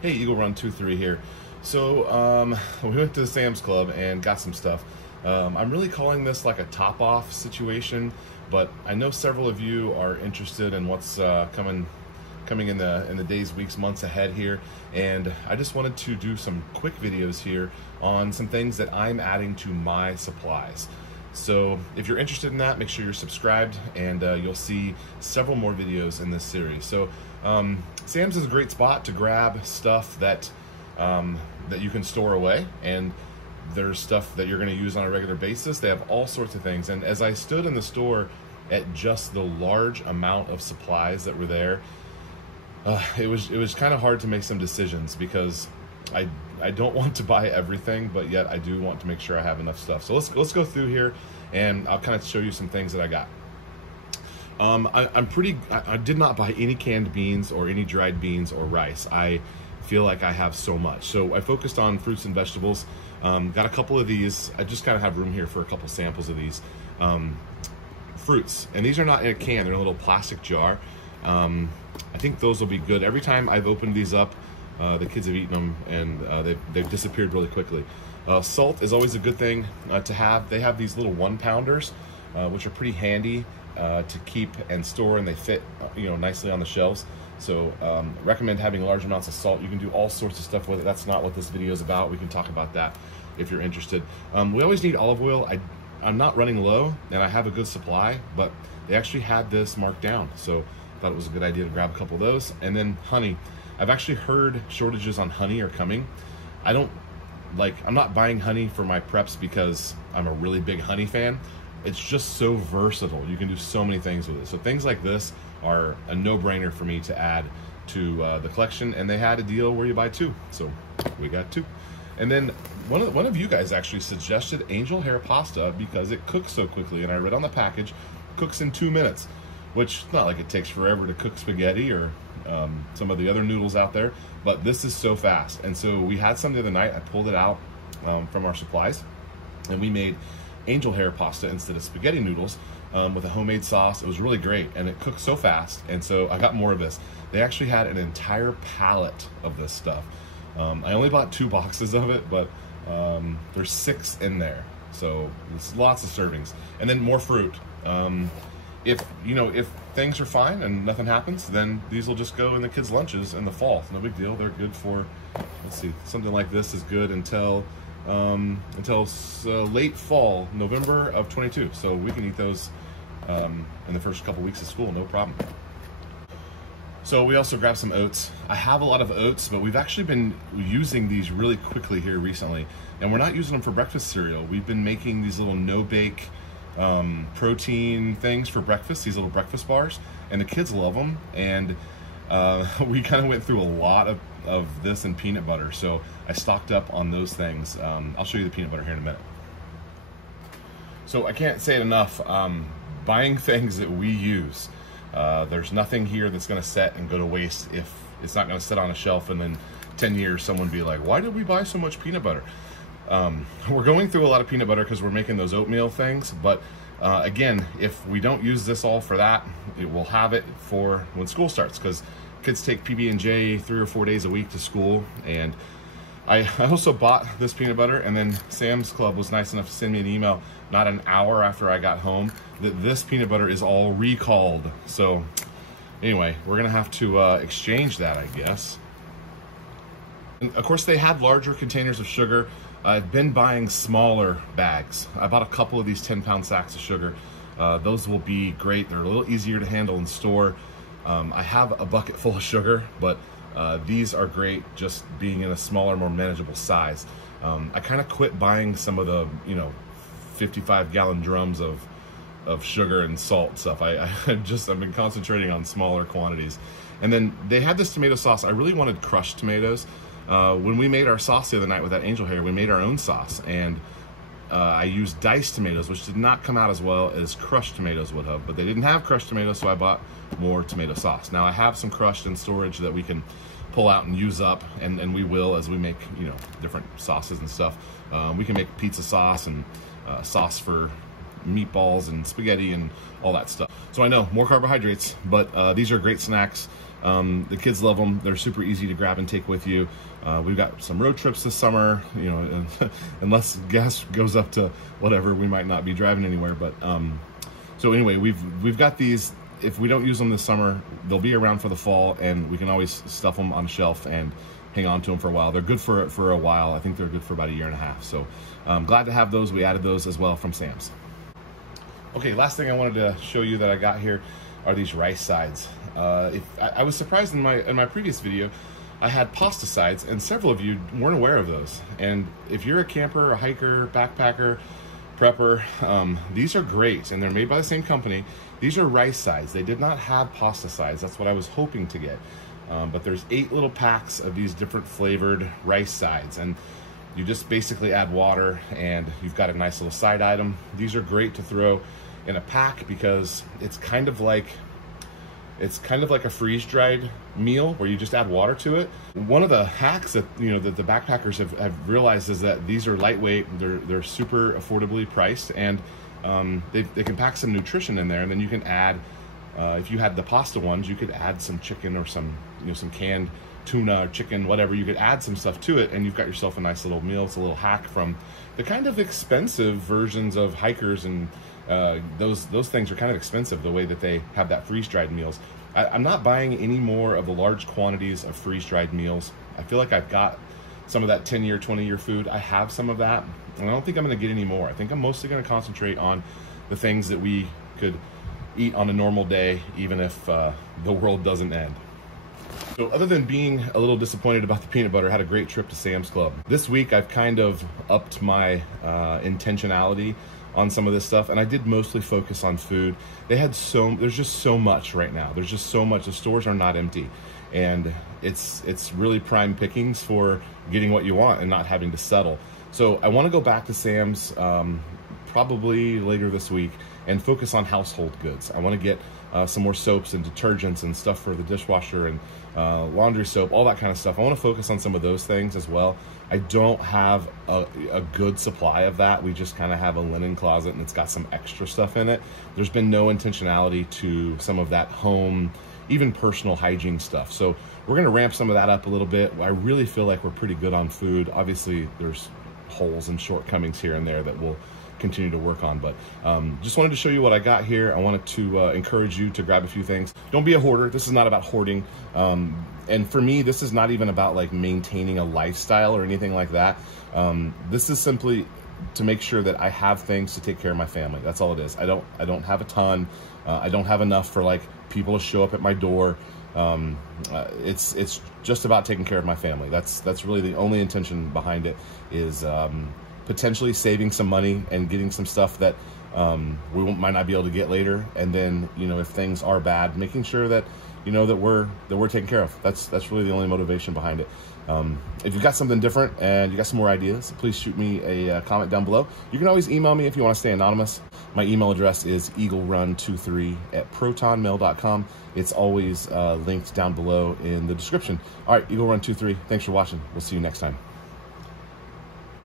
Hey, Eagle Run 23 here. So we went to Sam's Club and got some stuff. I'm really calling this like a top-off situation, but I know several of you are interested in what's coming in the days, weeks, months ahead here, and I just wanted to do some quick videos here on some things that I'm adding to my supplies. So if you're interested in that, make sure you're subscribed, and you'll see several more videos in this series. So Sam's is a great spot to grab stuff that that you can store away, and there's stuff that you're going to use on a regular basis. They have all sorts of things, and as I stood in the store at just the large amount of supplies that were there, it was kind of hard to make some decisions, because I don't want to buy everything, but yet I do want to make sure I have enough stuff. So let's go through here, and I'll kind of show you some things that I got. I did not buy any canned beans or any dried beans or rice. I feel like I have so much. So I focused on fruits and vegetables. Got a couple of these. I just kind of have room here for a couple samples of these fruits. And these are not in a can, they're in a little plastic jar. I think those will be good. Every time I've opened these up, the kids have eaten them, and they've disappeared really quickly. Salt is always a good thing to have. They have these little 1-pounders, which are pretty handy to keep and store, and they fit nicely on the shelves. So recommend having large amounts of salt. You can do all sorts of stuff with it. That's not what this video is about. We can talk about that if you're interested. We always need olive oil. I'm not running low, and I have a good supply, but they actually had this marked down, so I thought it was a good idea to grab a couple of those. And then honey. I've actually heard shortages on honey are coming. I'm not buying honey for my preps because I'm a really big honey fan. It's just so versatile. You can do so many things with it. So things like this are a no-brainer for me to add to the collection, and they had a deal where you buy 2, so we got 2. And then one of you guys actually suggested angel hair pasta because it cooks so quickly, and I read on the package, cooks in 2 minutes, which it's not like it takes forever to cook spaghetti or some of the other noodles out there, but this is so fast. And so we had some the other night. I pulled it out from our supplies, and we made angel hair pasta instead of spaghetti noodles with a homemade sauce. It was really great, and it cooked so fast, and so I got more of this. They actually had an entire pallet of this stuff. I only bought 2 boxes of it, but there's 6 in there, so it's lots of servings. And then more fruit. If things are fine and nothing happens, then these will just go in the kids' lunches in the fall. No big deal. They're good for, let's see, something like this is good until late fall, November of 22. So we can eat those in the first couple weeks of school, no problem. So we also grabbed some oats. I have a lot of oats, but we've actually been using these really quickly here recently, and we're not using them for breakfast cereal. We've been making these little no-bake protein things for breakfast, these little breakfast bars, and the kids love them. And we kind of went through a lot of this and peanut butter, so I stocked up on those things. I'll show you the peanut butter here in a minute. So I can't say it enough, buying things that we use. There's nothing here that's going to set and go to waste if it's not going to sit on a shelf and then 10 years someone be like, why did we buy so much peanut butter? We're going through a lot of peanut butter because we're making those oatmeal things, but again, if we don't use this all for that, we'll have it for when school starts, because kids take PB&J 3 or 4 days a week to school. And I also bought this peanut butter, and then Sam's Club was nice enough to send me an email not an hour after I got home that this peanut butter is all recalled. So anyway, we're gonna have to exchange that, I guess. And of course, they had larger containers of sugar. I've been buying smaller bags. I bought a couple of these 10-pound sacks of sugar. Those will be great. They're a little easier to handle and store. I have a bucket full of sugar, but these are great just being in a smaller, more manageable size. I kind of quit buying some of the 55-gallon drums of sugar and salt and stuff. I've been concentrating on smaller quantities. And then they had this tomato sauce. I really wanted crushed tomatoes. When we made our sauce the other night with that angel hair, we made our own sauce, and I used diced tomatoes, which did not come out as well as crushed tomatoes would have, but they didn't have crushed tomatoes, so I bought more tomato sauce. Now I have some crushed in storage that we can pull out and use up, and we will as we make different sauces and stuff. We can make pizza sauce and sauce for meatballs and spaghetti and all that stuff. So I know, more carbohydrates, but these are great snacks. The kids love them. They're super easy to grab and take with you. We've got some road trips this summer, you know, unless gas goes up to whatever, we might not be driving anywhere. But so anyway, we've got these. If we don't use them this summer, they'll be around for the fall, and we can always stuff them on a shelf and hang on to them for a while. They're good for a while. I think they're good for about 1.5 years. So glad to have those. We added those as well from Sam's. Okay, last thing I wanted to show you that I got here are these rice sides. I was surprised in my previous video, I had pasta sides, and several of you weren't aware of those. And if you're a camper, a hiker, backpacker, prepper, these are great, and they're made by the same company. These are rice sides. They did not have pasta sides. That's what I was hoping to get. But there's 8 little packs of these different flavored rice sides, and you just basically add water and you've got a nice little side item. These are great to throw in a pack because it's kind of like a freeze-dried meal where you just add water to it. One of the hacks that that the backpackers have realized is that these are lightweight, they're super affordably priced, and they can pack some nutrition in there, and then you can add, if you had the pasta ones, you could add some chicken or some canned tuna or chicken, whatever. You could add some stuff to it, and you've got yourself a nice little meal. It's a little hack from the kind of expensive versions of hikers, and those things are kind of expensive, the way that they have that freeze-dried meals. I'm not buying any more of the large quantities of freeze-dried meals. I feel like I've got some of that 10-year, 20-year food. I have some of that, and I don't think I'm going to get any more. I think I'm mostly going to concentrate on the things that we could eat on a normal day, even if the world doesn't end. So other than being a little disappointed about the peanut butter, I had a great trip to Sam's Club. This week I've kind of upped my intentionality on some of this stuff, and I did mostly focus on food. There's just so much right now. There's just so much. The stores are not empty, and it's really prime pickings for getting what you want and not having to settle. So I want to go back to Sam's probably later this week and focus on household goods. I want to get some more soaps and detergents and stuff for the dishwasher and laundry soap, all that kind of stuff. I want to focus on some of those things as well. I don't have a good supply of that. We just kind of have a linen closet, and it's got some extra stuff in it. There's been no intentionality to some of that home, even personal hygiene stuff. So we're going to ramp some of that up a little bit. I really feel like we're pretty good on food. Obviously, there's holes and shortcomings here and there that we'll continue to work on, but just wanted to show you what I got here. I wanted to encourage you to grab a few things. Don't be a hoarder. This is not about hoarding, and for me, this is not even about like maintaining a lifestyle or anything like that. This is simply to make sure that I have things to take care of my family. That's all it is. I don't have a ton. I don't have enough for like people to show up at my door. It's just about taking care of my family. That's really the only intention behind it, is potentially saving some money and getting some stuff that we might not be able to get later. And then, if things are bad, making sure that, that we're taken care of. That's really the only motivation behind it. If you've got something different and you got some more ideas, please shoot me a comment down below. You can always email me if you want to stay anonymous. My email address is eaglerun23@protonmail.com. It's always linked down below in the description. All right, EagleRun23, thanks for watching. We'll see you next time.